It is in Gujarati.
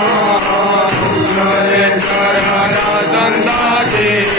Hare Hare Hare Hare